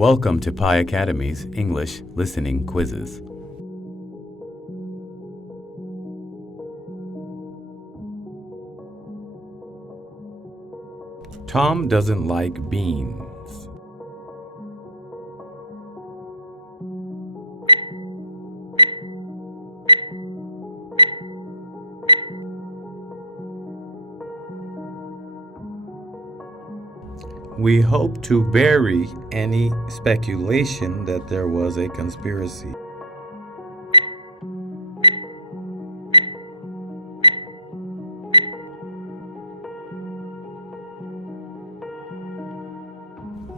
Welcome to Pi Academy's English Listening Quizzes. Tom doesn't like beans. We hope to bury any speculation that there was a conspiracy.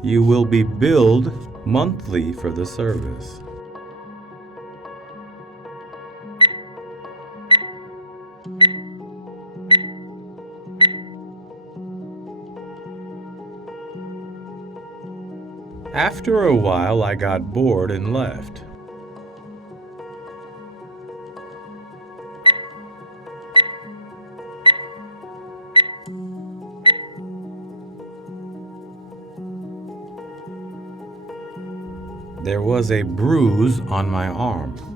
You will be billed monthly for the service. After a while, I got bored and left. There was a bruise on my arm.